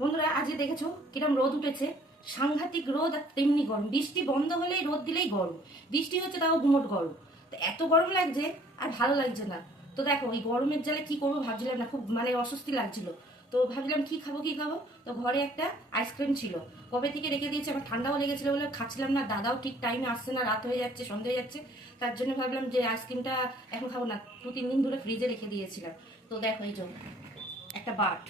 বন্ধুরা আজকে দেখেছো কিরম রোদ উঠেছে, সাংঘাতিক রোদ আর তেমনি গরম। বৃষ্টি বন্ধ হলেই রোদ দিলেই গরম, বৃষ্টি হচ্ছে তাও গুমোট গরম। তো এত গরম লাগছে আর ভালো লাগছে না। তো দেখো ওই গরমের জ্বালে কি করবো ভাবছিলাম না, খুব মানে অস্বস্তি লাগছিল। তো ভাবছিলাম কি খাবো কি খাবো, তো ঘরে একটা আইসক্রিম ছিল, কবে থেকে রেখে দিয়েছি। আমার ঠান্ডাও লেগেছিল বলে খাচ্ছিলাম না, দাদাও ঠিক টাইমে আসছে না, রাত হয়ে যাচ্ছে, সন্ধ্যা হয়ে যাচ্ছে। তার জন্য ভাবলাম যে আইসক্রিমটা এখন খাবো না, 2-3 দিন ধরে ফ্রিজে রেখে দিয়েছিলাম। তো দেখো এই জন্য একটা বাট,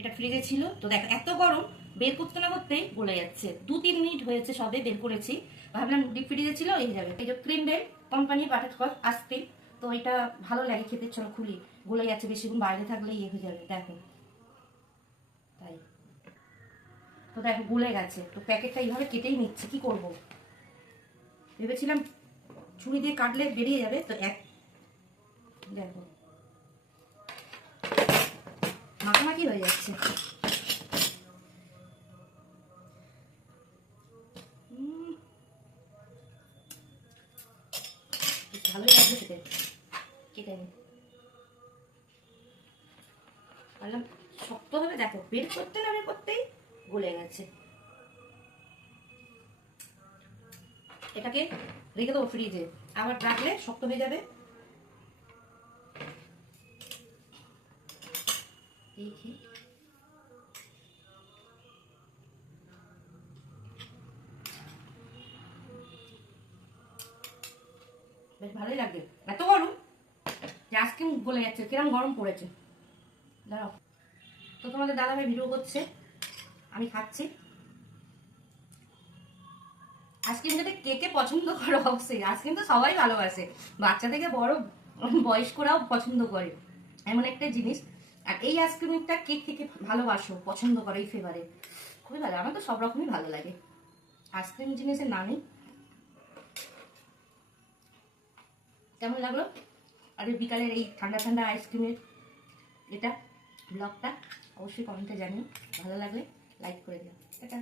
এটা ফ্রিজে ছিল। তো দেখো এত গরম, বের করতে না করতেই গলে যাচ্ছে। 2-3 মিনিট হয়েছে সবে বের করেছি, ভাবলাম ডিপ ফ্রিজে ছিল এই যাবে। এই যে ক্রিম বেল কোম্পানির বাটারস্কচ আইসক্রিম, তো এটা ভালো লাগে খেতে। চলো খুলি, গলে যাচ্ছে, বেশিক্ষণ বাইরে থাকলে ইয়ে হয়ে যাবে। দেখো তাই, তো দেখো গলে গেছে। তো প্যাকেটটা এইভাবে কেটেই নিচ্ছে, কি করব। ভেবেছিলাম ছুরি দিয়ে কাটলে বেরিয়ে যাবে, তো এক দেখো মাখামাখি হয়ে যাচ্ছে। ভালোই লাগবে খেতে, কেটে নি বললাম শক্ত হবে। দেখো বের করতে না বের করতেই গলে গেছে। এটাকে রেখে দেবো ফ্রিজে, আবার রাখলে শক্ত হয়ে যাবে। দেখি বেশ ভালোই লাগবে। এত গরম যে আইসক্রিম গলে যাচ্ছে, কিরম গরম পড়েছে। দাঁড়াও, তো তোমাদের দাদাভাই ভিডিও করছে, আমি খাচ্ছি। আইসক্রিম খেতে কে কে পছন্দ করো অবশ্যই, আইসক্রিম তো সবাই ভালোবাসে, বাচ্চা থেকে বড় বয়স্করাও পছন্দ করে, এমন একটা জিনিস। আর এই আইসক্রিমটা কে কে ভালোবাসো, পছন্দ করো, এই ফেভারিট, খুবই ভালো। আমার তো সব রকমই ভালো লাগে, আইসক্রিম জিনিসের নামই। কেমন লাগলো আর এই বিকালের এই ঠান্ডা ঠান্ডা আইসক্রিমের এটা ব্লগটা, অবশ্যই কমেন্টে জানিও। ভালো লাগলে লাইক করে দিও। টাটা।